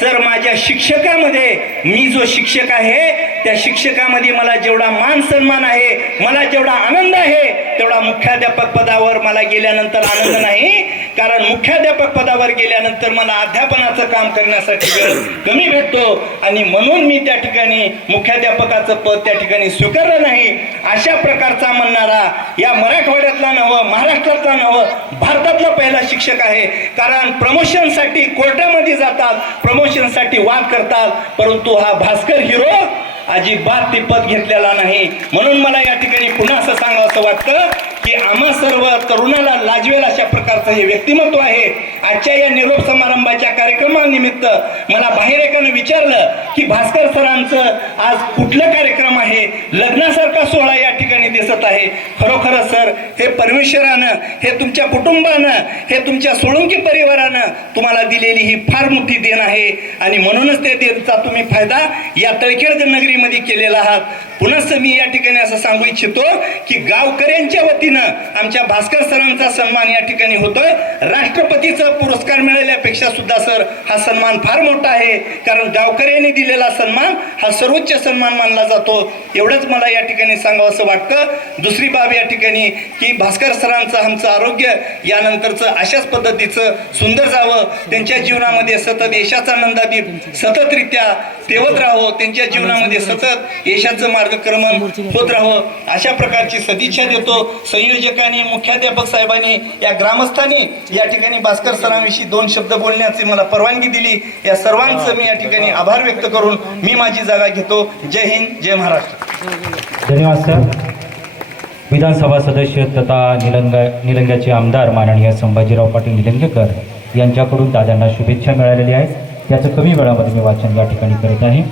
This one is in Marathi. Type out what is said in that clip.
सर माझ्या शिक्षकामध्ये मी जो शिक्षक आहे त्या शिक्षकामध्ये मला जेवढा मान सन्मान आहे मला जेवढा आनंद आहे तेवढा मुख्याध्यापक पदावर मला गेल्यानंतर आनंद नाही. कारण मुख्याध्यापक पदावर गेल्यानंतर मला अध्यापनाचं काम करण्यासाठी वेळ कमी भेटतो. आणि म्हणून मी त्या ठिकाणी मुख्याध्यापकाचं पद त्या ठिकाणी स्वीकारलं नाही. अशा प्रकारचा म्हणणारा या मराठवाड्यातला नवं महाराष्ट्रातला नवं भारतातला पहिला शिक्षक आहे. कारण प्रमोशनसाठी कोर्टामध्ये जातात प्रमोशनसाठी वाद करतात. परंतु हा भास्कर हिरो अजिबात ते पद घेतलेला नाही. म्हणून मला या ठिकाणी पुन्हा असं सांगावं असं वाटतं की आम्हा सर्व तरुणाला लाजवेल अशा प्रकारचं हे व्यक्तिमत्व आहे. आजच्या या निरोप समारंभाच्या कार्यक्रमानिमित्त मला बाहेर एकानं विचारलं की भास्कर सरांचं आज कुठलं कार्यक्रम आहे? लग्न सोहळा या ठिकाणी दिसत आहे. खरोखरच सर हे परमेश्वरानं हे तुमच्या कुटुंबानं हे तुमच्या सोळंकी परिवारानं तुम्हाला दिलेली ही फार मोठी देण आहे. आणि म्हणूनच त्या देणचा तुम्ही फायदा या तळखेड नगरीमध्ये केलेला आहात. पुनश्च मी या ठिकाणी असं सांगू इच्छितो की गावकऱ्यांच्या वतीनं आमच्या भास्कर सरांचा सन्मान या ठिकाणी होतोय. राष्ट्रपतीचा पुरस्कार मिळाल्यापेक्षा सुद्धा सर हा सन्मान फार मोठा आहे. कारण गावकऱ्यांनी दिलेला सन्मान हा सर्वोच्च सन्मान मानला जातो. एवढंच मला या ठिकाणी सांगावं असं वाटतं. दुसरी बाब या ठिकाणी की भास्कर सरांचं आमचं आरोग्य यानंतरचं अशाच पद्धतीचं सुंदर जावं. त्यांच्या जीवनामध्ये सतत यशाचा नंदादीप सततरित्या तेवत राहावं. त्यांच्या जीवनामध्ये सतत यशाचं मार्गक्रमण होत राहावं. अशा प्रकारची सदिच्छा देतो. संयोजकांनी मुख्याध्यापक साहेबांनी या ग्रामस्थांनी या ठिकाणी भास्कर सरांविषयी दोन शब्द बोलण्याची मला परवानगी दिली. या सर्वांचं मी या ठिकाणी आभार व्यक्त करून मी माझी जागा घेतो. जय हिंद जय महाराष्ट्र. धन्यवाद सर. विधानसभा सदस्य तथा निलंगा निलंग्याचे आमदार माननीय संभाजीराव पाटील निलंगेकर यांच्याकडून दादांना शुभेच्छा मिळालेल्या आहेत. त्याचं कमी वेळामध्ये मी वाचन या ठिकाणी करत आहे.